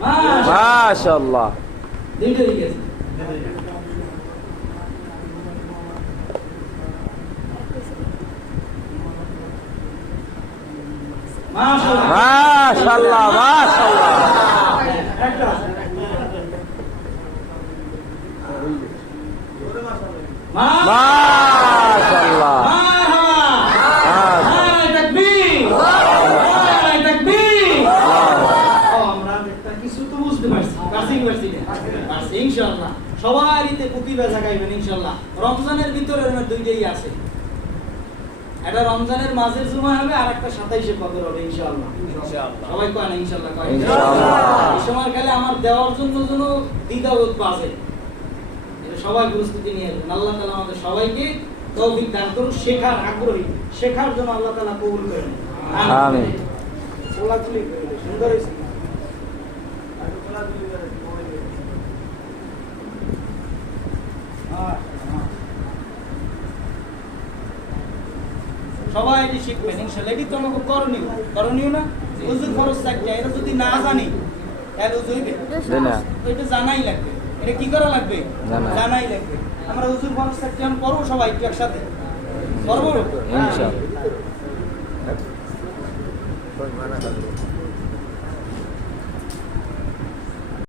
মাশাআল্লাহ মাশাআল্লাহ মাশাআল্লাহ মাশাআল্লাহ তাকবীর তাকবীর আমরা একটা কিছু তো বুঝতে পারছি ইনশাআল্লাহ সবাইতে প্রতিভা জাগাইবেন ইনশাআল্লাহ রমজানের ভিতরে দুইটাই আছে এটা রমজানের মাঝের জুমা হবে আর একটা 27 কদর হবে ইনশাআল্লাহ সবাই কয় না ইনশাআল্লাহ কয় ইনশাআল্লাহ এই সময় কালে আমার দেওয়ার জন্য দ্বিধাবোধ বাজে এটা সবাই প্রস্তুতি নিয়ে আল্লাহ তাআলা আমাদের সবাইকে তৌফিক দান করুন শেখার আগ্রহী শেখার জন্য আল্লাহ তাআলা কবুল করেন আমিন ওলাতুলি সুন্দর হইছে সবাই এটি শিখবেন ইনশাআল্লাহ এটি তো আমাকে করণীয় না হুজুর ফরজ চারটা এটা যদি না জানি তাহলে হুজুর হইবে না এটা জানাই লাগবে এটা কি করা লাগবে জানাই লাগবে আমরা হুজুর ফরজ চারটা পড়ব সবাই একসাথে পড়ব ইনশাআল্লাহ